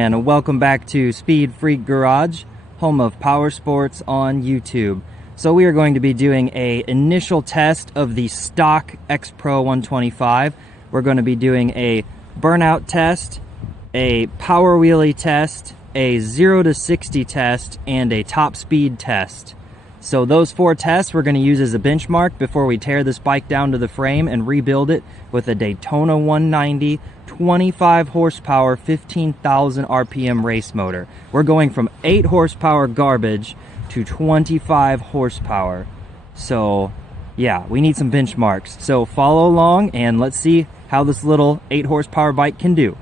and welcome back to Speed Freak Garage, home of PowerSports on YouTube. So we are going to be doing a initial test of the stock X Pro 125. We're going to be doing a burnout test, a power wheelie test, a 0 to 60 test, and a top speed test. So those 4 tests we're going to use as a benchmark before we tear this bike down to the frame and rebuild it with a Daytona 190, 25 horsepower, 15,000 RPM race motor. We're going from 8 horsepower garbage to 25 horsepower. So yeah, we need some benchmarks. So follow along and let's see how this little 8 horsepower bike can do.